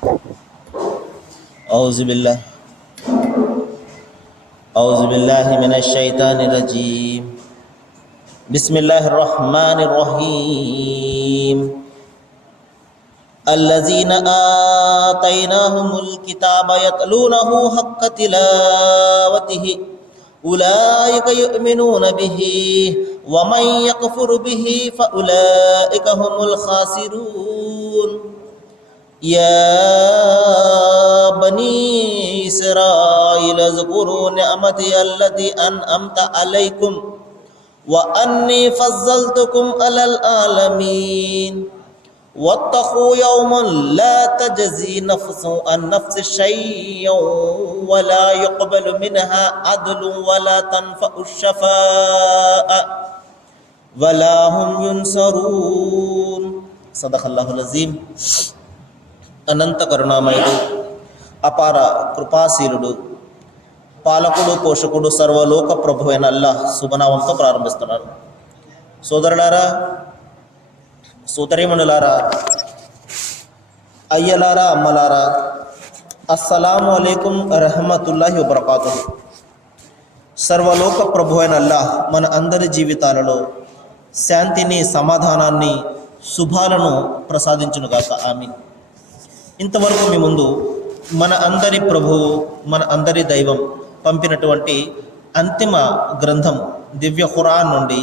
أعوذ بالله أعوذ بالله من الشيطان الرجيم. بسم الله الرحمن الرحيم. الذين آتيناهم الكتاب يتلونه حق تلاوته أولئك يؤمنون به ومن يكفر به فأولئك هم الخاسرون. يا بني إسرائيل اذكروا نعمتي التي أنعمت عليكم وأني فضلتكم على العالمين. واتقوا يوما لا تجزي نفس عن نفس شيئا ولا يقبل منها عدل ولا تنفع الشفاعة ولا هم ينصرون. صدق الله العظيم. అనంత కరుణామయుడు, అపార కృపాశీలుడు, పాలకుడు, పోషకుడు, సర్వలోక ప్రభు అయిన అల్లాహ్ శుభనామంతో ప్రారంభిస్తున్నారు. సోదరులారా, సోదరీమణులారా, అయ్యలారా, అమ్మలారా, అస్సలాము అలైకుం రహమతుల్లాహి వబరకాతుహు. సర్వలోక ప్రభు అయిన అల్లాహ్ మన అందరి జీవితాలలో శాంతిని, సమాధానాన్ని, శుభాలను ప్రసాదించునుగాక. ఆమీన్. ఇంతవరకు మీ ముందు మన అందరి ప్రభువు, మన అందరి దైవం పంపినటువంటి అంతిమ గ్రంథం దివ్య ఖురాన్ నుండి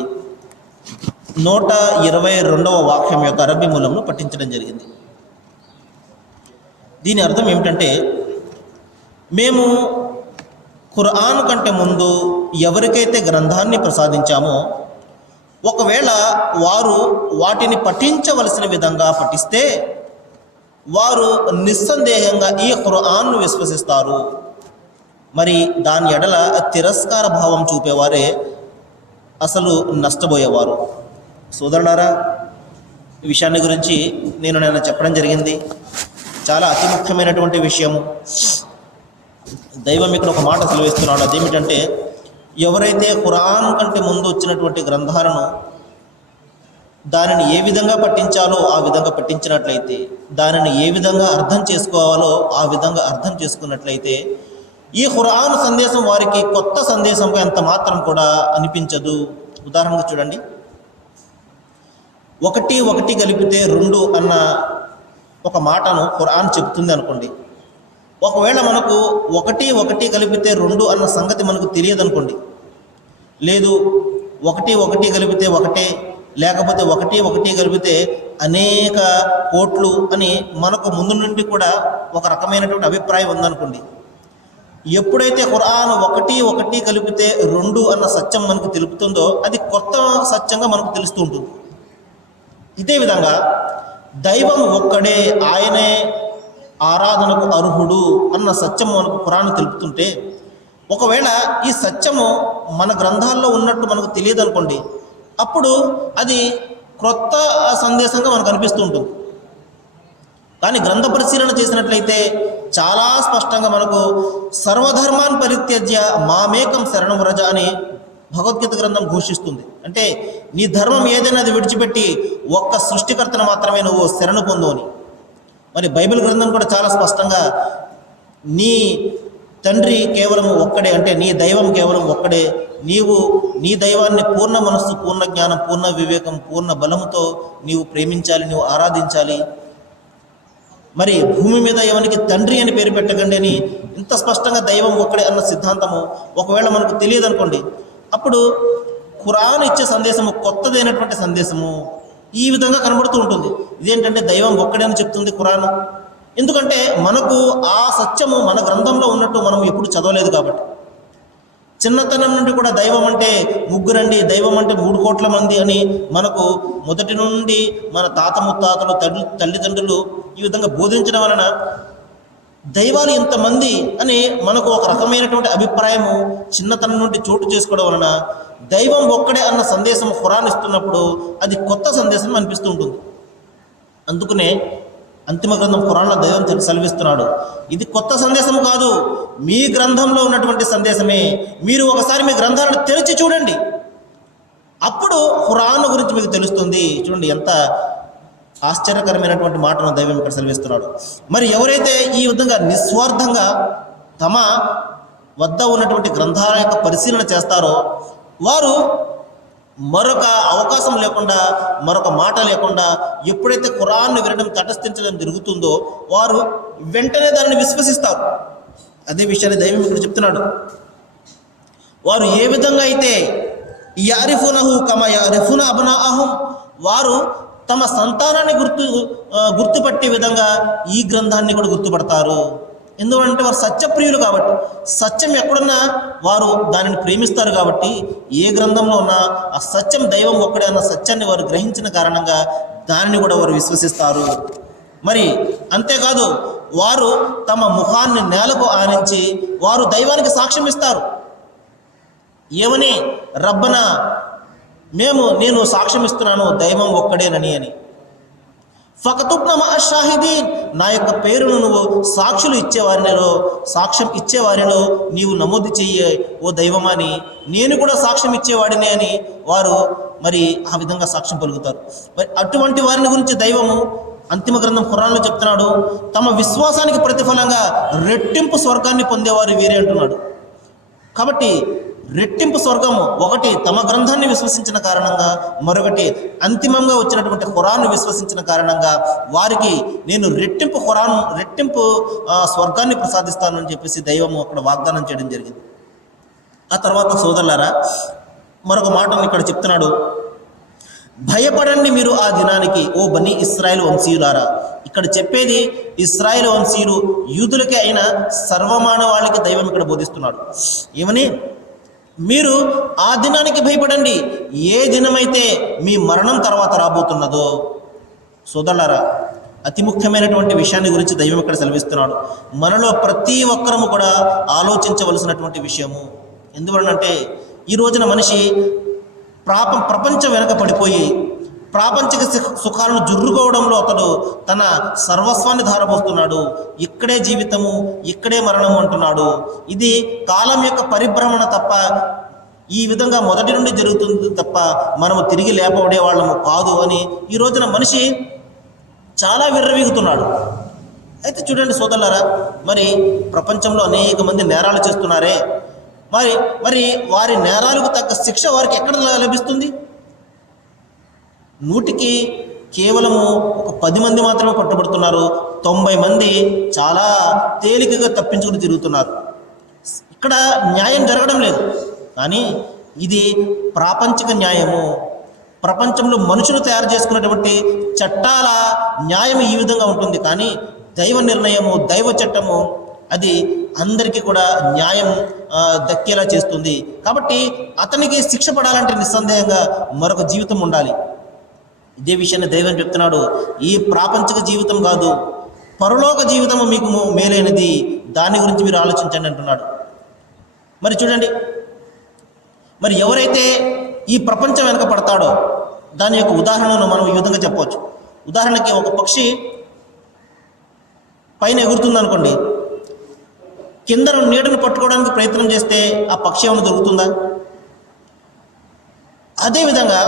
122వ వాక్యం యొక్క అరబీ మూలంను పఠించడం జరిగింది. దీని అర్థం ఏమిటంటే, మేము ఖురాన్ కంటే ముందు ఎవరికైతే గ్రంథాన్ని ప్రసాదించామో ఒకవేళ వారు వాటిని పఠించవలసిన విధంగా పఠిస్తే వారు నిస్సందేహంగా ఈ ఖురాన్ను విశ్వసిస్తారు. మరి దాని ఎడల తిరస్కార భావం చూపేవారే అసలు నష్టపోయేవారు. సోదరులారా, ఈ విషయాన్ని గురించి నేను చెప్పడం జరిగింది. చాలా అతి ముఖ్యమైనటువంటి విషయము. దైవం ఇక్కడ ఒక మాట సెలవిస్తున్నాడు. అదేమిటంటే, ఎవరైతే ఖురాన్ కంటే ముందు వచ్చినటువంటి గ్రంథాలను దానిని ఏ విధంగా పఠించాలో ఆ విధంగా పఠించినట్లయితే, దానిని ఏ విధంగా అర్థం చేసుకోవాలో ఆ విధంగా అర్థం చేసుకున్నట్లయితే, ఈ ఖురాన్ సందేశం వారికి కొత్త సందేశంపై అంత మాత్రం కూడా అనిపించదు. ఉదాహరణకు చూడండి, 1 కలిపితే 2 అన్న ఒక మాటను ఖురాన్ చెప్తుంది అనుకోండి. ఒకవేళ మనకు 1 కలిపితే 2 అన్న సంగతి మనకు తెలియదు అనుకోండి, లేదు 1 కలిపితే 1, లేకపోతే 1 కలిపితే అనేక కోట్లు అని మనకు ముందు నుండి కూడా ఒక రకమైనటువంటి అభిప్రాయం ఉందనుకోండి. ఎప్పుడైతే ఖురాన్ 1 కలిపితే 2 అన్న సత్యం మనకు తెలుపుతుందో అది కొత్త సత్యంగా మనకు తెలుస్తూ ఉంటుంది. ఇదే విధంగా దైవం ఒక్కడే, ఆయనే ఆరాధనకు అర్హుడు అన్న సత్యం మనకు ఖురాన్ తెలుపుతుంటే, ఒకవేళ ఈ సత్యము మన గ్రంథాల్లో ఉన్నట్టు మనకు తెలియదు అనుకోండి, అప్పుడు అది క్రొత్త సందేశంగా మనకు అనిపిస్తూ ఉంటుంది. కానీ గ్రంథ పరిశీలన చేసినట్లయితే చాలా స్పష్టంగా మనకు సర్వధర్మాన్ పరిత్యజ్య మామేకం శరణం వ్రజ అని భగవద్గీత గ్రంథం ఘోషిస్తుంది. అంటే నీ ధర్మం ఏదైనా అది విడిచిపెట్టి ఒక్క సృష్టికర్తను మాత్రమే నువ్వు శరణు పొందు అని. మరి బైబిల్ గ్రంథం కూడా చాలా స్పష్టంగా నీ తండ్రి కేవలం ఒక్కడే, అంటే నీ దైవం కేవలం ఒక్కడే, నీవు నీ దైవాన్ని పూర్ణ మనస్సు, పూర్ణ జ్ఞానం, పూర్ణ వివేకం, పూర్ణ బలముతో నీవు ప్రేమించాలి, నీవు ఆరాధించాలి. మరి భూమి మీద ఎవరికి తండ్రి అని పేరు పెట్టకండి అని ఇంత స్పష్టంగా దైవం ఒక్కడే అన్న సిద్ధాంతము ఒకవేళ మనకు తెలియదు అనుకోండి, అప్పుడు ఖురాన్ ఇచ్చే సందేశము కొత్తదైనటువంటి సందేశము ఈ విధంగా కనబడుతూ ఉంటుంది. ఇదేంటంటే దైవం ఒక్కడే అని చెప్తుంది ఖురాన్. ఎందుకంటే మనకు ఆ సత్యము మన గ్రంథంలో ఉన్నట్టు మనం ఎప్పుడు చదవలేదు కాబట్టి. చిన్నతనం నుండి కూడా దైవం అంటే ముగ్గురండి, దైవం అంటే 3 కోట్ల మంది అని మనకు మొదటి నుండి మన తాత ముత్తాతలు, తల్లిదండ్రులు ఈ విధంగా బోధించడం వలన దైవాలు ఇంతమంది అని మనకు ఒక రకమైనటువంటి అభిప్రాయము చిన్నతనం నుండి చోటు చేసుకోవడం వలన దైవం ఒక్కడే అన్న సందేశం ఖురాన్ ఇస్తున్నప్పుడు అది కొత్త సందేశం అనిపిస్తూ ఉంటుంది. అందుకనే అంతిమ గ్రంథం ఖురాన్లో దైవం సెలవిస్తున్నాడు, ఇది కొత్త సందేశం కాదు, మీ గ్రంథంలో ఉన్నటువంటి సందేశమే. మీరు ఒకసారి మీ గ్రంథాలను తెరిచి చూడండి, అప్పుడు ఖురాన్ గురించి మీకు తెలుస్తుంది. చూడండి ఎంత ఆశ్చర్యకరమైనటువంటి మాటను దైవం ఇక్కడ సెలవిస్తున్నాడు. మరి ఎవరైతే ఈ విధంగా నిస్వార్థంగా తమ వద్ద ఉన్నటువంటి గ్రంథాల యొక్క పరిశీలన చేస్తారో వారు మరొక అవకాశం లేకుండా, మరొక మాట లేకుండా ఎప్పుడైతే ఖురాన్ను వినడం తటస్థించడం జరుగుతుందో వారు వెంటనే దానిని విశ్వసిస్తారు. అదే విషయాన్ని దైవం ఇక్కడ చెప్తున్నాడు. వారు ఏ విధంగా అయితే యారిఫునహు కమా యారిఫున అబ్నాఅహుం, వారు తమ సంతానాన్ని గుర్తుపట్టే విధంగా ఈ గ్రంథాన్ని కూడా గుర్తుపడతారు. ఎందుకంటే వారు సత్యప్రియులు కాబట్టి, సత్యం ఎక్కడున్నా వారు దానిని ప్రేమిస్తారు కాబట్టి, ఏ గ్రంథంలో ఉన్నా ఆ సత్యం దైవం ఒక్కడే అన్న సత్యాన్ని వారు గ్రహించిన కారణంగా దానిని కూడా వారు విశ్వసిస్తారు. మరి అంతేకాదు వారు తమ ముఖాన్ని నేలకు ఆనించి వారు దైవానికి సాక్ష్యం ఇస్తారు. ఏమని? రబ్బనా, నేను సాక్ష్యం ఇస్తున్నాను దైవం ఒక్కడేనని అని. ఫకతుబ్న మఅ షాహిదీన్, నా యొక్క పేరును నువ్వు సాక్షులు ఇచ్చేవారిలో, సాక్ష్యం ఇచ్చేవారిలో నీవు నమోదు చెయ్యే ఓ దైవమని, నేను కూడా సాక్ష్యం ఇచ్చేవాడిని అని వారు మరి ఆ విధంగా సాక్ష్యం పలుకుతారు. మరి అటువంటి వారిని గురించి దైవము అంతిమ గ్రంథం ఖురాన్లో చెప్తున్నాడు, తమ విశ్వాసానికి ప్రతిఫలంగా రెట్టింపు స్వర్గాన్ని పొందేవారు వీరే అంటున్నాడు. కాబట్టి రెట్టింపు స్వర్గము ఒకటి తమ గ్రంథాన్ని విశ్వసించిన కారణంగా, మరొకటి అంతిమంగా వచ్చినటువంటి ఖురాన్ను విశ్వసించిన కారణంగా వారికి నేను రెట్టింపు స్వర్గాన్ని ప్రసాదిస్తాను అని చెప్పేసి దైవము అక్కడ వాగ్దానం చేయడం జరిగింది. ఆ తర్వాత సోదరులారా మరొక మాటను ఇక్కడ చెప్తున్నాడు, భయపడండి మీరు ఆ దినానికి ఓ బనీ ఇశ్రాయేలు వంశీయులారా. ఇక్కడ చెప్పేది ఇశ్రాయేలు వంశీయులు యూదులకే అయినా సర్వమానవాళికి దైవం ఇక్కడ బోధిస్తున్నాడు. ఏమని? మీరు ఆ దినానికి భయపడండి, ఏ దినమైతే మీ మరణం తర్వాత రాబోతున్నదో. సోదరులారా అతి ముఖ్యమైనటువంటి విషయాన్ని గురించి దైవం ఇక్కడ సెలవిస్తున్నాడు. మనలో ప్రతి ఒక్కరము కూడా ఆలోచించవలసినటువంటి విషయము. ఎందువలనంటే ఈ రోజున మనిషి ప్రపంచం వెనక పడిపోయి ప్రాపంచిక సుఖాలను జుర్రుకోవడంలో అతడు తన సర్వస్వాన్ని ధారపోస్తున్నాడు. ఇక్కడే జీవితము, ఇక్కడే మరణము అంటున్నాడు. ఇది కాలం యొక్క పరిభ్రమణ తప్ప, ఈ విధంగా మొదటి నుండి జరుగుతుంది తప్ప మనము తిరిగి లేపబడే వాళ్ళము కాదు అని ఈ రోజున మనిషి చాలా విర్రవీగుతున్నాడు. అయితే చూడండి సోదరులారా, మరి ప్రపంచంలో అనేక మంది నేరాలు చేస్తున్నారే, మరి వారి నేరాలకు తగ్గ శిక్ష వారికి ఎక్కడ లభిస్తుంది? 100కి కేవలము ఒక 10 మంది మాత్రమే పట్టుబడుతున్నారు. 90 మంది చాలా తేలికగా తప్పించుకుని తిరుగుతున్నారు. ఇక్కడ న్యాయం జరగడం లేదు. కానీ ఇది ప్రాపంచిక న్యాయము. ప్రపంచంలో మనుషులు తయారు చేసుకున్నటువంటి చట్టాల న్యాయం ఈ విధంగా ఉంటుంది. కానీ దైవ నిర్ణయము, దైవ చట్టము అది అందరికీ కూడా న్యాయం దక్కేలా చేస్తుంది. కాబట్టి అతనికి శిక్ష పడాలంటే నిస్సందేహంగా మరొక జీవితం ఉండాలి. ఇదే విషయాన్ని దైవం చెప్తున్నాడు, ఈ ప్రాపంచిక జీవితం కాదు, పరలోక జీవితము మీకు మేలైనది, దాని గురించి మీరు ఆలోచించండి అంటున్నాడు. మరి చూడండి, మరి ఎవరైతే ఈ ప్రపంచం వెనక పడతాడో దాని యొక్క ఉదాహరణను మనం ఈ విధంగా చెప్పవచ్చు. ఉదాహరణకి ఒక పక్షి పైన ఎగురుతుంది అనుకోండి, కింద నీడను పట్టుకోవడానికి ప్రయత్నం చేస్తే ఆ పక్షి ఏమైనా దొరుకుతుందా? అదేవిధంగా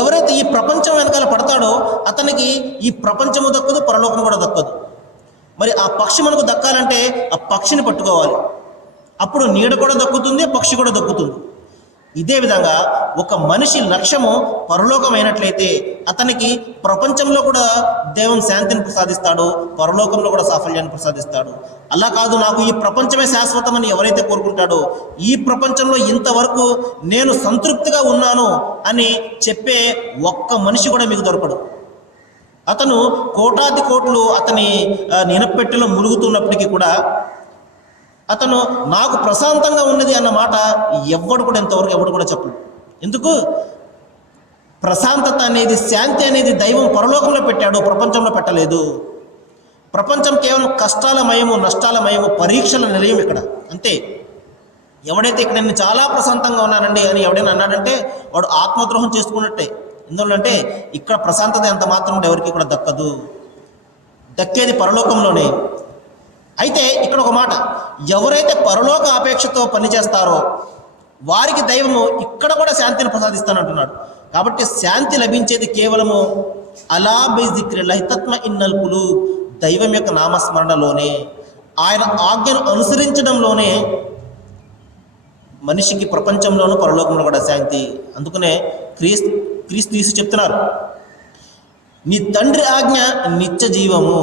ఎవరైతే ఈ ప్రపంచం వెనకాల పడతాడో అతనికి ఈ ప్రపంచము దక్కదు, పరలోకం కూడా దక్కదు. మరి ఆ పక్షి మనకు దక్కాలంటే ఆ పక్షిని పట్టుకోవాలి, అప్పుడు నీడ కూడా దక్కుతుంది, పక్షి కూడా దక్కుతుంది. ఇదే విధంగా ఒక మనిషి లక్ష్యము పరలోకమైనట్లయితే అతనికి ప్రపంచంలో కూడా దేవుని శాంతిని ప్రసాదిస్తాడు, పరలోకంలో కూడా సాఫల్యాన్ని ప్రసాదిస్తాడు. అలా కాదు, నాకు ఈ ప్రపంచమే శాశ్వతమని ఎవరైతే కోరుకుంటాడో, ఈ ప్రపంచంలో ఇంతవరకు నేను సంతృప్తిగా ఉన్నాను అని చెప్పే ఒక్క మనిషి కూడా మీకు దొరకడు. అతను కోటాది కోట్లు అతని నినపెట్టెలో ములుగుతున్నప్పటికీ కూడా అతను నాకు ప్రశాంతంగా ఉన్నది అన్న మాట ఎవడు కూడా ఇంతవరకు ఎవడు కూడా చెప్పడు. ఎందుకు? ప్రశాంతత అనేది, శాంతి అనేది దైవం పరలోకంలో పెట్టాడు, ప్రపంచంలో పెట్టలేదు. ప్రపంచం కేవలం కష్టాలమయము, నష్టాలమయము, పరీక్షల నిలయం ఇక్కడ అంతే. ఎవడైతే ఇక్కడ నేను చాలా ప్రశాంతంగా ఉన్నానండి అని ఎవడైనా అన్నాడంటే వాడు ఆత్మద్రోహం చేసుకున్నట్టే. ఎందుకంటే ఇక్కడ ప్రశాంతత ఎంత మాత్రం ఎవరికి కూడా దక్కదు, దక్కేది పరలోకంలోనే. అయితే ఇక్కడ ఒక మాట, ఎవరైతే పరలోక అపేక్షతో పనిచేస్తారో వారికి దైవము ఇక్కడ కూడా శాంతిని ప్రసాదిస్తానంటున్నాడు. కాబట్టి శాంతి లభించేది కేవలము అలా బిజిక్రిల్లాహి తత్మఇన్నల్ కులూబ్, దైవం యొక్క నామస్మరణలోనే, ఆయన ఆజ్ఞను అనుసరించడంలోనే మనిషికి ప్రపంచంలోనూ పరలోకంలో కూడా శాంతి. అందుకనే క్రీస్తు యేసు చెప్తున్నారు, నీ తండ్రి ఆజ్ఞ నిత్య జీవము.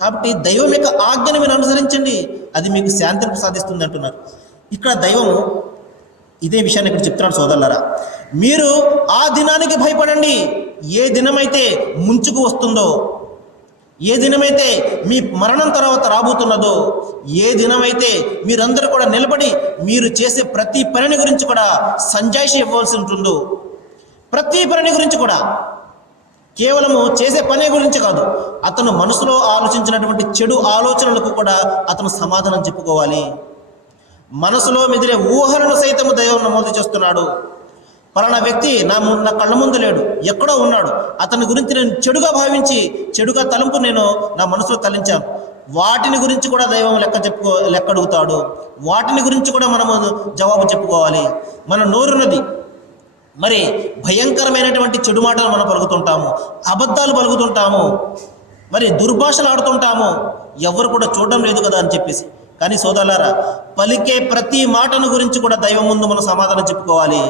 కాబట్టి దైవం యొక్క ఆజ్ఞను మీరు అనుసరించండి, అది మీకు శాంతిని ప్రసాదిస్తుంది అంటున్నారు. ఇక్కడ దైవము ఇదే విషయాన్ని ఇక్కడ చెప్తున్నాడు సోదరులారా. మీరు ఆ దినానికి భయపడండి, ఏ దినమైతే ముంచుకు వస్తుందో, ఏ దినమైతే మీ మరణం తర్వాత రాబోతున్నదో, ఏ దినమైతే మీరందరూ కూడా నిలబడి మీరు చేసే ప్రతి పనిని గురించి కూడా సంజాయిషి ఇవ్వాల్సి ఉంటుందో, ప్రతి పనిని గురించి కూడా, కేవలము చేసే పని గురించి కాదు, అతను మనసులో ఆలోచించినటువంటి చెడు ఆలోచనలకు కూడా అతను సమాధానం చెప్పుకోవాలి. మనసులో మెదిలే ఊహలను సైతము దైవం నమోదు చేస్తున్నాడు. పలానా వ్యక్తి నా కళ్ళ ముందు లేడు, ఎక్కడో ఉన్నాడు, అతని గురించి నేను చెడుగా భావించి చెడుగా తలంపు నేను నా మనసులో తలించాను, వాటిని గురించి కూడా దైవం లెక్క అడుగుతాడు. వాటిని గురించి కూడా మనము జవాబు చెప్పుకోవాలి. మన నోరున్నది, మరి భయంకరమైనటువంటి చెడు మాటలు మనం పలుకుతుంటాము, అబద్ధాలు పలుకుతుంటాము, మరి దుర్భాషలు ఆడుతుంటాము, ఎవరు కూడా చూడడం లేదు కదా అని చెప్పేసి. కానీ సోదరులారా, పలికే ప్రతి మాటను గురించి కూడా దైవం ముందు మనం సమాధానం చెప్పుకోవాలి.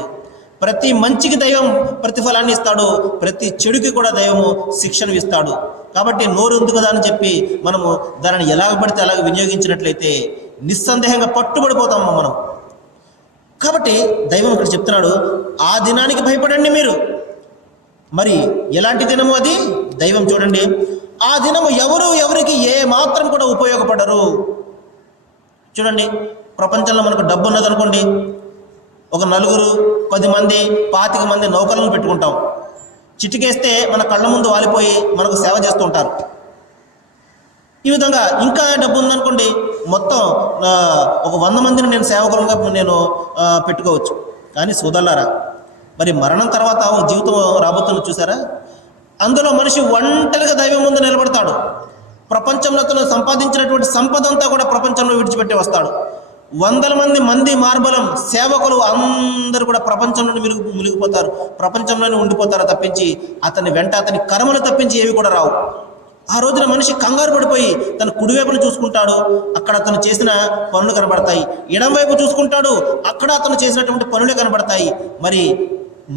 ప్రతి మంచికి దైవం ప్రతిఫలాన్ని ఇస్తాడు, ప్రతి చెడుకి కూడా దైవము శిక్షను ఇస్తాడు. కాబట్టి నోరు ఉంది కదా అని చెప్పి మనము దానిని ఎలాగ పడితే అలాగ వినియోగించినట్లయితే నిస్సందేహంగా పట్టుబడిపోతాము మనం. కాబట్టి దైవం ఇక్కడ చెప్తున్నాడు, ఆ దినానికి భయపడండి మీరు. మరి ఎలాంటి దినము అది? దైవం చూడండి, ఆ దినము ఎవరికి ఏ మాత్రం కూడా ఉపయోగపడరు. చూడండి, ప్రపంచంలో మనకు డబ్బు ఉన్నదనుకోండి, ఒక 4, 10 మంది, 25 మంది నౌకర్లను పెట్టుకుంటాం. చిటికేస్తే మన కళ్ళ ముందు వాలిపోయి మనకు సేవ చేస్తూ ఉంటారు. ఈ విధంగా ఇంకా డబ్బు ఉందనుకోండి, మొత్తం ఒక 100 మందిని నేను సేవకులుగా నేను పెట్టుకోవచ్చు. కానీ సోదరులారా, మరి మరణం తర్వాత ఒక జీవితం రాబోతున్న చూసారా? అందులో మనిషి ఒంటరిగా దైవం ముందు నిలబడతాడు. ప్రపంచంలో అతను సంపాదించినటువంటి సంపద అంతా కూడా ప్రపంచంలో విడిచిపెట్టి వస్తాడు. 100 మంది మార్బలం సేవకులు అందరూ కూడా ప్రపంచంలోనే మిలిగిపోతారు, ప్రపంచంలోనే ఉండిపోతారు తప్పించి అతని వెంట అతని కర్మలు తప్పించి ఏవి కూడా రావు. ఆ రోజున మనిషి కంగారు పడిపోయి తన కుడివైపును చూసుకుంటాడు, అక్కడ అతను చేసిన పనులు కనబడతాయి. ఎడం వైపు చూసుకుంటాడు, అక్కడ అతను చేసినటువంటి పనులే కనబడతాయి. మరి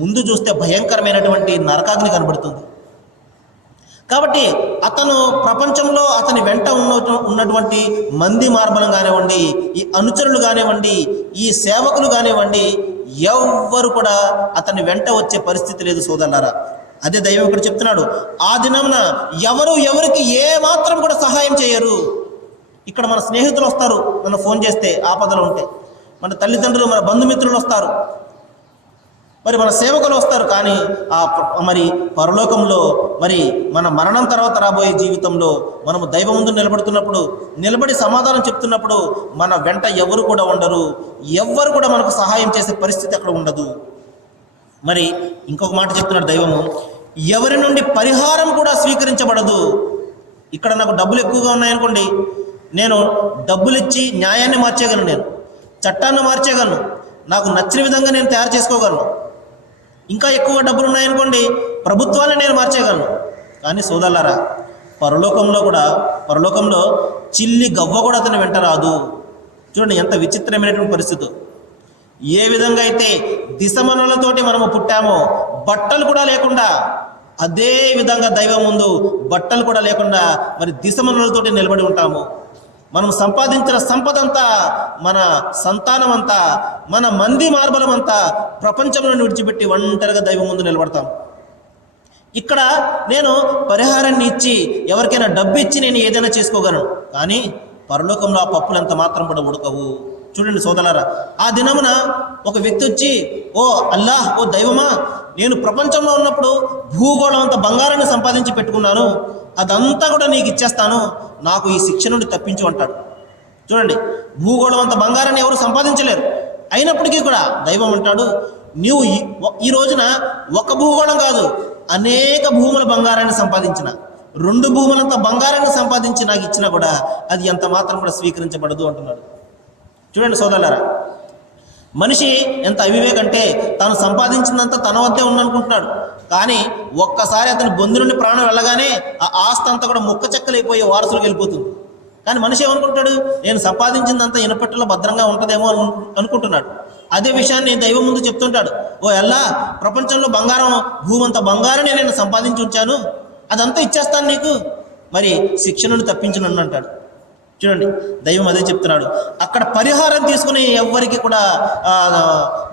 ముందు చూస్తే భయంకరమైనటువంటి నరకాగ్ని కనబడుతుంది. కాబట్టి అతను ప్రపంచంలో అతని వెంట ఉన్నటువంటి మంది మార్బలం కానివ్వండి, ఈ అనుచరులు కానివ్వండి, ఈ సేవకులు కానివ్వండి, ఎవ్వరు కూడా అతని వెంట వచ్చే పరిస్థితి లేదు సోదరులారా. అదే దైవం ఇక్కడ చెప్తున్నాడు, ఆ దినమున ఎవరికి ఏ మాత్రం కూడా సహాయం చేయరు. ఇక్కడ మన స్నేహితులు వస్తారు, మన ఫోన్ చేస్తే ఆపదలు ఉంటే, మన తల్లిదండ్రులు, మన బంధుమిత్రులు వస్తారు, మరి మన సేవకులు వస్తారు. కానీ మరి పరలోకంలో, మరి మన మరణం తర్వాత రాబోయే జీవితంలో మనము దైవం ముందు నిలబడి సమాధానం చెప్తున్నప్పుడు మన వెంట ఎవరు కూడా ఉండరు, ఎవ్వరు కూడా మనకు సహాయం చేసే పరిస్థితి అక్కడ ఉండదు. మరి ఇంకొక మాట చెప్తున్నాడు దైవము, ఎవరి నుండి పరిహారం కూడా స్వీకరించబడదు. ఇక్కడ నాకు డబ్బులు ఎక్కువగా ఉన్నాయనుకోండి, నేను డబ్బులు ఇచ్చి న్యాయాన్ని మార్చేయగలను, నేను చట్టాన్ని మార్చేయగలను, నాకు నచ్చిన విధంగా నేను తయారు చేసుకోగలను. ఇంకా ఎక్కువ డబ్బులు ఉన్నాయనుకోండి, ప్రభుత్వాన్ని నేను మార్చేయగలను. కానీ సోదరులారా, పరలోకంలో చిల్లి గవ్వ కూడా అతని వెంట రాదు. చూడండి ఎంత విచిత్రమైనటువంటి పరిస్థితి. ఏ విధంగా అయితే దిశమనులతోటి మనము పుట్టామో, బట్టలు కూడా లేకుండా, అదే విధంగా దైవం ముందు బట్టలు కూడా లేకుండా మరి దిశమనులతోటి నిలబడి ఉంటాము. మనం సంపాదించిన సంపద అంతా, మన సంతానం అంతా, మన మంది మార్బలం అంతా ప్రపంచంలో విడిచిపెట్టి ఒంటరిగా దైవం ముందు నిలబడతాం. ఇక్కడ నేను పరిహారాన్ని ఇచ్చి ఎవరికైనా డబ్బు ఇచ్చి నేను ఏదైనా చేసుకోగలను. కానీ పరలోకంలో ఆ పప్పులంత మాత్రం కూడా ఉడకవు. చూడండి సోదరులారా, ఆ దినమున ఒక వ్యక్తి వచ్చి, ఓ అల్లాహ్, ఓ దైవమా, నేను ప్రపంచంలో ఉన్నప్పుడు భూగోళం అంత బంగారాన్ని సంపాదించి పెట్టుకున్నాను, అదంతా కూడా నీకు ఇచ్చేస్తాను, నాకు ఈ శిక్ష నుండి తప్పించు అంటాడు. చూడండి, భూగోళం అంత బంగారాన్ని ఎవరు సంపాదించలేరు. అయినప్పటికీ కూడా దైవం అంటాడు, నీవు ఈ రోజున ఒక భూగోళం కాదు, అనేక భూముల బంగారాన్ని సంపాదించిన, 2 భూములంత బంగారాన్ని సంపాదించి నాకు ఇచ్చినా కూడా అది ఎంత మాత్రం కూడా స్వీకరించబడదు అంటున్నాడు. చూడండి సోదరులారా, మనిషి ఎంత అవివేకం అంటే తాను సంపాదించిందంతా తన వద్దే ఉందనుకుంటున్నాడు. కానీ ఒక్కసారి అతని బొందు నుండి ప్రాణం వెళ్ళగానే ఆ ఆస్తి అంతా కూడా ముక్క చెక్కలైపోయి వారసులకు వెళ్ళిపోతుంది. కానీ మనిషి ఏమనుకుంటాడు, నేను సంపాదించిందంతా ఇనపెట్టలో భద్రంగా ఉంటుందేమో అనుకుంటున్నాడు. అదే విషయాన్ని దైవం ముందు చెప్తుంటాడు, ఓ అల్లా, ప్రపంచంలో బంగారం, భూమంత బంగారాన్ని నేను సంపాదించి ఉంచాను, అదంతా ఇచ్చేస్తాను నీకు, మరి శిక్ష నుండి తప్పించను అంటాడు. చూడండి, దైవం అదే చెప్తున్నాడు. అక్కడ పరిహారం తీసుకుని ఎవ్వరికి కూడా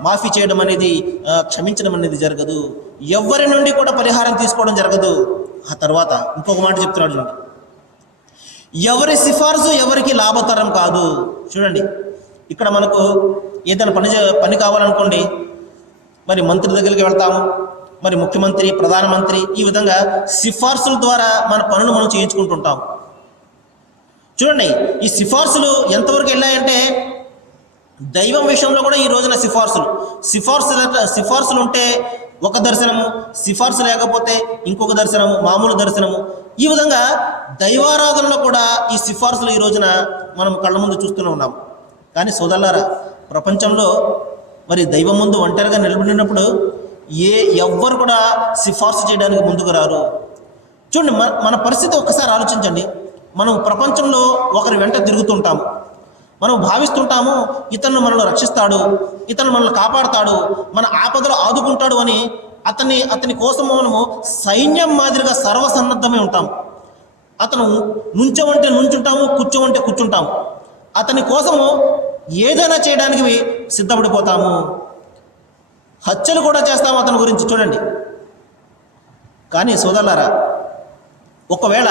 మాఫీ చేయడం అనేది, క్షమించడం అనేది జరగదు. ఎవ్వరి నుండి కూడా పరిహారం తీసుకోవడం జరగదు. ఆ తర్వాత ఇంకొక మాట చెప్తున్నాడు చూడండి, ఎవరి సిఫార్సు ఎవరికి లాభతరం కాదు. చూడండి, ఇక్కడ మనకు ఏదైనా పని కావాలనుకోండి, మరి మంత్రి దగ్గరికి వెళ్తాము, మరి ముఖ్యమంత్రి, ప్రధానమంత్రి, ఈ విధంగా సిఫార్సుల ద్వారా మన పనులు మనం చేయించుకుంటుంటాం. చూడండి, ఈ సిఫార్సులు ఎంతవరకు వెళ్ళాయంటే దైవం విషయంలో కూడా ఈ రోజున సిఫార్సులు ఉంటే ఒక దర్శనము, సిఫార్సు లేకపోతే ఇంకొక దర్శనము, మామూలు దర్శనము. ఈ విధంగా దైవారాధనలో కూడా ఈ సిఫార్సులు ఈ రోజున మనం కళ్ళ ముందు చూస్తూనే ఉన్నాం. కానీ సోదరులారా, ప్రపంచంలో మరి దైవం ముందు ఒంటరిగా నిలబడినప్పుడు ఎవ్వరు కూడా సిఫార్సు చేయడానికి ముందుకు రారు. చూడండి, మన పరిస్థితి ఒక్కసారి ఆలోచించండి. మనం ప్రపంచంలో ఒకరి వెంట తిరుగుతుంటాము, మనం భావిస్తుంటాము ఇతను మనల్ని రక్షిస్తాడు, ఇతను మనల్ని కాపాడుతాడు, మన ఆపదలో ఆదుకుంటాడు అని అతని కోసం మనము సైన్యం మాదిరిగా సర్వసన్నద్ధమై ఉంటాం. అతను నుంచోమంటే నుంచుంటాము, కూర్చోమంటే కూర్చుంటాము. అతని కోసము ఏదైనా చేయడానికి సిద్ధపడిపోతాము, హత్యలు కూడా చేస్తాము అతని గురించి. చూడండి, కానీ సోదరులారా, ఒకవేళ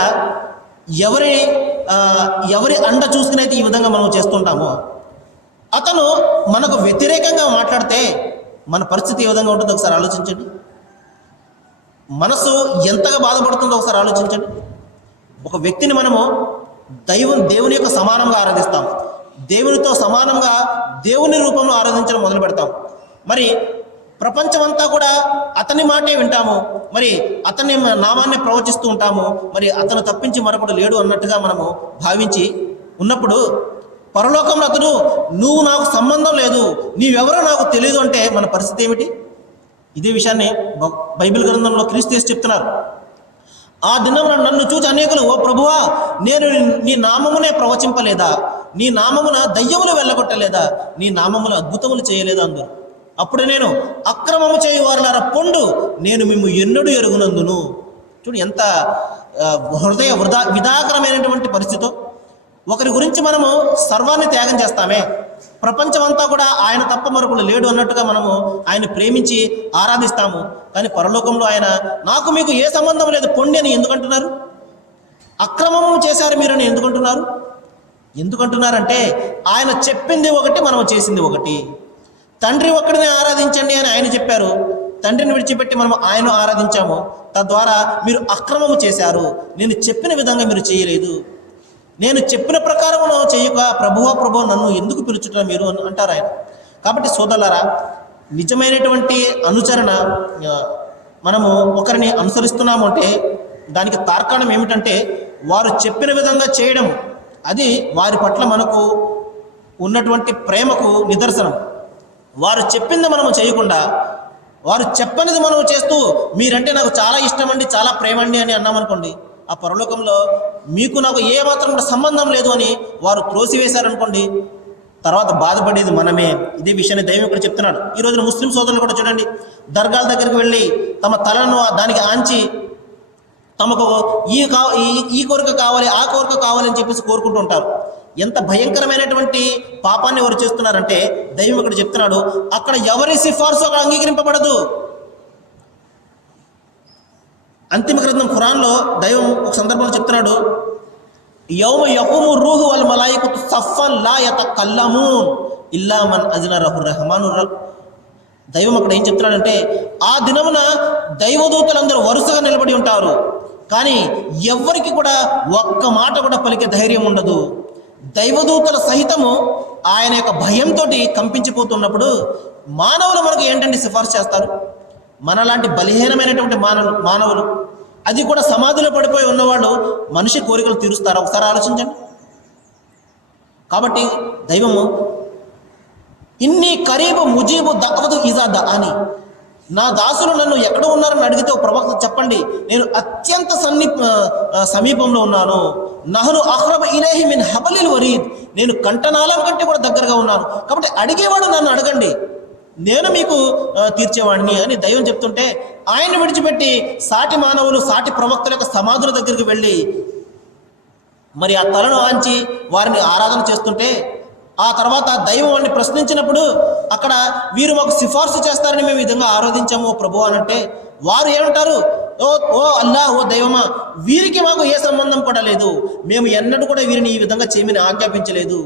ఎవరి అండ చూసుకునైతే ఈ విధంగా మనం చేస్తుంటామో, అతను మనకు వ్యతిరేకంగా మాట్లాడితే మన పరిస్థితి ఏ విధంగా ఉంటుందో ఒకసారి ఆలోచించండి. మనసు ఎంతగా బాధపడుతుందో ఒకసారి ఆలోచించండి. ఒక వ్యక్తిని మనము దేవుని యొక్క సమానంగా ఆరాధిస్తాం, దేవునితో సమానంగా దేవుని రూపంలో ఆరాధించడం మొదలు పెడతాం. మరి ప్రపంచమంతా కూడా అతని మాటే వింటాము, మరి అతని నామాన్ని ప్రవచిస్తూ ఉంటాము. మరి అతను తప్పించి మరొకడు లేడు అన్నట్టుగా మనము భావించి ఉన్నప్పుడు, పరలోకంలో అతడు నువ్వు నాకు సంబంధం లేదు, నీవెవరో నాకు తెలియదు అంటే మన పరిస్థితి ఏమిటి? ఇదే విషయాన్ని బైబిల్ గ్రంథంలో క్రీస్తు యేసు చెప్తున్నారు. ఆ దినమున నన్ను చూచి అనేకులు, ఓ ప్రభువా, నేను నీ నామమునే ప్రవచింపలేదా, నీ నామమున దయ్యములు వెళ్ళగొట్టలేదా, నీ నామమున అద్భుతములు చేయలేదా అందరు. అప్పుడు నేను, అక్రమము చేయు వారులారా పొండు, నేను మిమ్ము ఎన్నడూ ఎరుగునందును. చూడు, ఎంత హృదయ విధాకరమైనటువంటి పరిస్థితో. ఒకరి గురించి మనము సర్వాన్ని త్యాగం చేస్తామే, ప్రపంచమంతా కూడా ఆయన తప్ప మరొకడు లేడు అన్నట్టుగా మనము ఆయన ప్రేమించి ఆరాధిస్తాము. కానీ పరలోకంలో ఆయన నాకు మీకు ఏ సంబంధం లేదు పొండి అని ఎందుకంటున్నారు? అక్రమము చేశారు మీరు అని ఎందుకంటున్నారు? ఎందుకంటున్నారంటే ఆయన చెప్పింది ఒకటి, మనం చేసింది ఒకటి. తండ్రి ఒక్కడిని ఆరాధించండి అని ఆయన చెప్పారు, తండ్రిని విడిచిపెట్టి మనం ఆయన ఆరాధించాము, తద్వారా మీరు అక్రమము చేశారు, నేను చెప్పిన విధంగా మీరు చేయలేదు, నేను చెప్పిన ప్రకారం చేయక ప్రభువా నన్ను ఎందుకు పిలుచుట మీరు అంటారు ఆయన. కాబట్టి సోదరులారా, నిజమైనటువంటి అనుసరణ, మనము ఒకరిని అనుసరిస్తున్నాము అంటే దానికి తార్కాణం ఏమిటంటే వారు చెప్పిన విధంగా చేయడం, అది వారి పట్ల మనకు ఉన్నటువంటి ప్రేమకు నిదర్శనం. వారు చెప్పింది మనము చేయకుండా వారు చెప్పనిది మనం చేస్తూ మీరంటే నాకు చాలా ఇష్టం అండి, చాలా ప్రేమ అండి అని అన్నామనుకోండి, ఆ పరలోకంలో మీకు నాకు ఏ మాత్రం కూడా సంబంధం లేదు అని వారు త్రోసివేశారనుకోండి, తర్వాత బాధపడేది మనమే. ఇదే విషయాన్ని దైవం ఇక్కడ చెప్తున్నాడు. ఈ రోజున ముస్లిం సోదరులు కూడా చూడండి, దర్గాల దగ్గరికి వెళ్ళి తమ తలను దానికి ఆంచి తమకు ఈ కోరిక కావాలి, ఆ కోరిక కావాలి అని చెప్పేసి కోరుకుంటూ ఉంటారు. ఎంత భయంకరమైనటువంటి పాపాన్ని ఎవరు చేస్తున్నారంటే దైవం ఇక్కడ చెప్తున్నాడు, అక్కడ ఎవరి సిఫార్సు అక్కడ అంగీకరింపబడదు. అంతిమ గ్రంథం ఖురాన్లో దైవం ఒక సందర్భంలో చెప్తున్నాడు, యౌమ యఖూము రూహు వల్ మలాయికతు సఫ్ఫన్ లా యతకల్లమూన్ ఇల్లా మన్ అజ్న రహుర్ రహమానుర్. దైవం అక్కడ ఏం చెప్తున్నాడంటే, ఆ దినమున దైవదూతలందరూ వరుసగా నిలబడి ఉంటారు, కానీ ఎవ్వరికి కూడా ఒక్క మాట కూడా పలికే ధైర్యం ఉండదు. దైవదూతల సహితము ఆయన యొక్క భయంతో కంపించిపోతున్నప్పుడు మానవులు మనకు ఏంటంటే సిఫార్సు చేస్తారు? మనలాంటి బలహీనమైనటువంటి మానవులు, అది కూడా సమాధిలో పడిపోయి ఉన్నవాళ్ళు మనిషి కోరికలు తీరుస్తారా? ఒకసారి ఆలోచించండి. కాబట్టి దైవము ఇన్ని కరీబు ముజీబు దఅవతు ఇజా దఅని, నా దాసులు నన్ను ఎక్కడ ఉన్నారని అడిగితే ఒక ప్రవక్త చెప్పండి, నేను అత్యంత సమీపంలో ఉన్నాను. నహను అఖ్రబ ఇలైహి మిన్ హబలిల్ వరీద్, నేను కంఠనాళం కంటే కూడా దగ్గరగా ఉన్నాను. కాబట్టి అడిగేవాడు నన్ను అడగండి, నేను మీకు తీర్చేవాడిని అని దైవం చెప్తుంటే, ఆయన విడిచిపెట్టి సాటి మానవులు సాటి ప్రవక్తల యొక్క సమాధుల దగ్గరికి వెళ్ళి మరి ఆ తలను ఆంచి వారిని ఆరాధన చేస్తుంటే, ఆ తర్వాత దైవం వాడిని ప్రశ్నించినప్పుడు అక్కడ వీరు మాకు సిఫార్సు చేస్తారని మేము ఈ విధంగా ఆరాధించాము ఓ ప్రభు అని అంటే, వారు ఏమంటారు, ఓ అల్లా, ఓ దైవమా, వీరికి మాకు ఏ సంబంధం కూడా లేదు, మేము ఎన్నడూ కూడా వీరిని ఈ విధంగా చేయమని ఆజ్ఞాపించలేదు,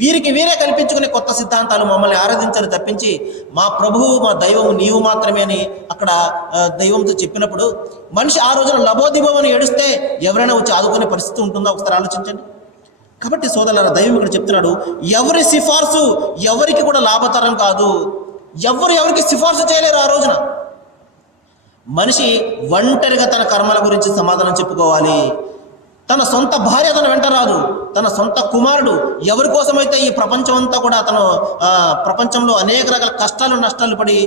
వీరికి వీరే కల్పించుకునే కొత్త సిద్ధాంతాలు మమ్మల్ని ఆరాధించాలి తప్పించి మా ప్రభువు మా దైవము నీవు మాత్రమే అని అక్కడ దైవంతో చెప్పినప్పుడు మనిషి ఆ రోజున లబోదిబోమని ఏడుస్తే ఎవరైనా వచ్చి ఆదుకునే పరిస్థితి ఉంటుందో ఒకసారి ఆలోచించండి. కాబట్టి సోదరులారా, దైవం ఇక్కడ చెప్తున్నాడు, ఎవరి సిఫార్సు ఎవరికి కూడా లాభతరం కాదు, ఎవరికి సిఫార్సు చేయలేరు. ఆ రోజున మనిషి ఒంటరిగా తన కర్మల గురించి సమాధానం చెప్పుకోవాలి. తన సొంత భార్య తన వెంట రాదు, తన సొంత కుమారుడు ఎవరి కోసమైతే ఈ ప్రపంచం అంతా కూడా ప్రపంచంలో అనేక రకాల కష్టాలు నష్టాలు పడి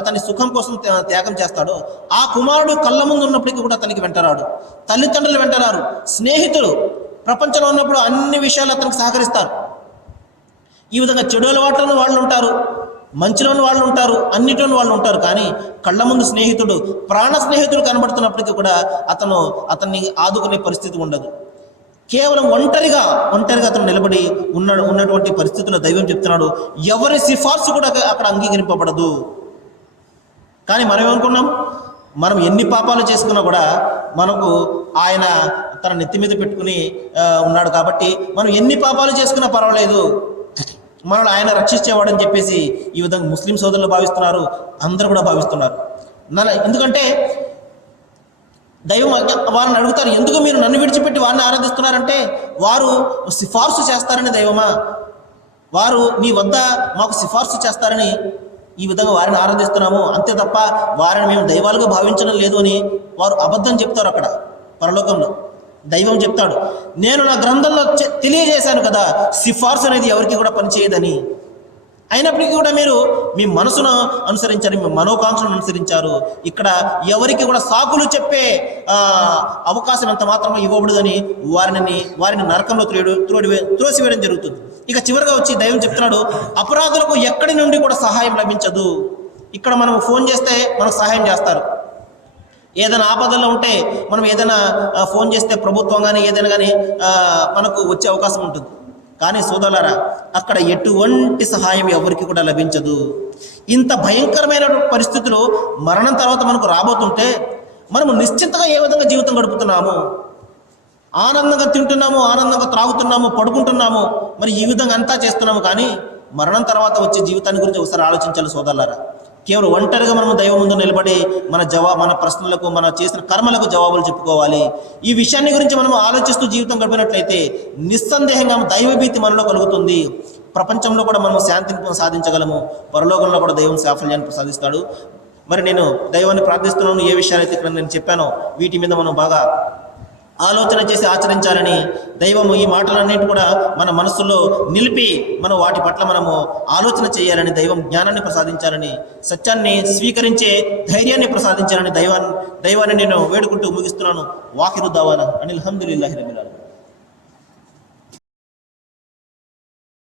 అతని సుఖం కోసం త్యాగం చేస్తాడో, ఆ కుమారుడు కళ్ళ ముందు ఉన్నప్పటికీ కూడా అతనికి వెంటరాడు, తల్లిదండ్రులు వెంటరారు, స్నేహితులు ప్రపంచంలో ఉన్నప్పుడు అన్ని విషయాలు అతనికి సహకరిస్తారు. ఈ విధంగా చెడు అలవాట్లను వాళ్ళు ఉంటారు, మంచిలోని వాళ్ళు ఉంటారు, అన్నిటిలోని వాళ్ళు ఉంటారు. కానీ కళ్ళ ముందు స్నేహితుడు, ప్రాణ స్నేహితుడు కనబడుతున్నప్పటికీ కూడా అతన్ని ఆదుకునే పరిస్థితి ఉండదు. కేవలం ఒంటరిగా అతను నిలబడి ఉన్నటువంటి పరిస్థితుల్లో దైవం చెప్తున్నాడు, ఎవరి సిఫార్సు కూడా అక్కడ అంగీకరింపబడదు. కానీ మనం ఏమనుకున్నాం, మనం ఎన్ని పాపాలు చేసుకున్నా కూడా మనకు ఆయన తన నెత్తి మీద పెట్టుకుని ఉన్నాడు కాబట్టి మనం ఎన్ని పాపాలు చేసుకున్నా పర్వాలేదు, మనల్ని ఆయన రక్షించేవాడని చెప్పేసి ఈ విధంగా ముస్లిం సోదరులు భావిస్తున్నారు, అందరూ కూడా భావిస్తున్నారు. ఎందుకంటే దైవం వారిని అడుగుతారు, ఎందుకు మీరు నన్ను విడిచిపెట్టి వారిని ఆరాధిస్తున్నారంటే, వారు సిఫార్సు చేస్తారని దైవమా, వారు నీ వద్ద మాకు సిఫార్సు చేస్తారని ఈ విధంగా వారిని ఆరాధిస్తున్నాము, అంతే తప్ప వారిని మేము దైవాలుగా భావించడం లేదు అని వారు అబద్ధం చెప్తారు. అక్కడ పరలోకంలో దైవం చెప్తాడు, నేను నా గ్రంథంలో తెలియజేశాను కదా, సిఫార్సు అనేది ఎవరికి కూడా పనిచేయదని. అయినప్పటికీ కూడా మీరు మీ మనసును అనుసరించారు, మీ మనోకాంక్షను అనుసరించారు. ఇక్కడ ఎవరికి కూడా సాకులు చెప్పే అవకాశం ఎంత మాత్రమే ఇవ్వబడదని వారిని నరకంలో త్రోసివేయడం జరుగుతుంది. ఇక చివరిగా వచ్చి దైవం చెప్తున్నాడు, అపరాధులకు ఎక్కడి నుండి కూడా సహాయం లభించదు. ఇక్కడ మనం ఫోన్ చేస్తే మనకు సహాయం చేస్తారు, ఏదైనా ఆపదల్లో ఉంటే మనం ఏదైనా ఫోన్ చేస్తే ప్రభుత్వం కానీ ఏదైనా కానీ మనకు వచ్చే అవకాశం ఉంటుంది. కానీ సోదరులారా, అక్కడ ఎటువంటి సహాయం ఎవరికి కూడా లభించదు. ఇంత భయంకరమైన పరిస్థితులు మరణం తర్వాత మనకు రాబోతుంటే మనము నిశ్చింతగా ఏ విధంగా జీవితం గడుపుతున్నాము, ఆనందంగా తింటున్నాము, ఆనందంగా త్రాగుతున్నాము, పడుకుంటున్నాము, మరి ఈ విధంగా అంతా చేస్తున్నాము. కానీ మరణం తర్వాత వచ్చే జీవితాన్ని గురించి ఒకసారి ఆలోచించాలి సోదరులారా. కేవలం ఒంటరిగా మనము దైవం ముందు నిలబడి మన ప్రశ్నలకు, మన చేసిన కర్మలకు జవాబులు చెప్పుకోవాలి. ఈ విషయాన్ని గురించి మనం ఆలోచిస్తూ జీవితం గడిపినట్లయితే నిస్సందేహంగా దైవభీతి మనలో కలుగుతుంది. ప్రపంచంలో కూడా మనము శాంతిని సాధించగలము, పరలోకంలో కూడా దైవం సాఫల్యాన్ని ప్రసాదిస్తాడు. మరి నేను దైవాన్ని ప్రార్థిస్తున్నాను, ఏ విషయాలైతే ఇక్కడ నేను చెప్పానో వీటి మీద మనం బాగా ఆలోచన చేసి ఆచరించాలని, దైవము ఈ మాటలన్నింటి కూడా మన మనస్సులో నిలిపి మనం వాటి పట్ల మనము ఆలోచన చేయాలని, దైవం జ్ఞానాన్ని ప్రసాదించాలని, సత్యాన్ని స్వీకరించే ధైర్యాన్ని ప్రసాదించాలని దైవాన్ని నేను వేడుకుంటూ ముగిస్తున్నాను. వాఖిరు దావానా అనిల్ హమ్దులిల్లాహి రబ్బిల్ ఆలమీన్.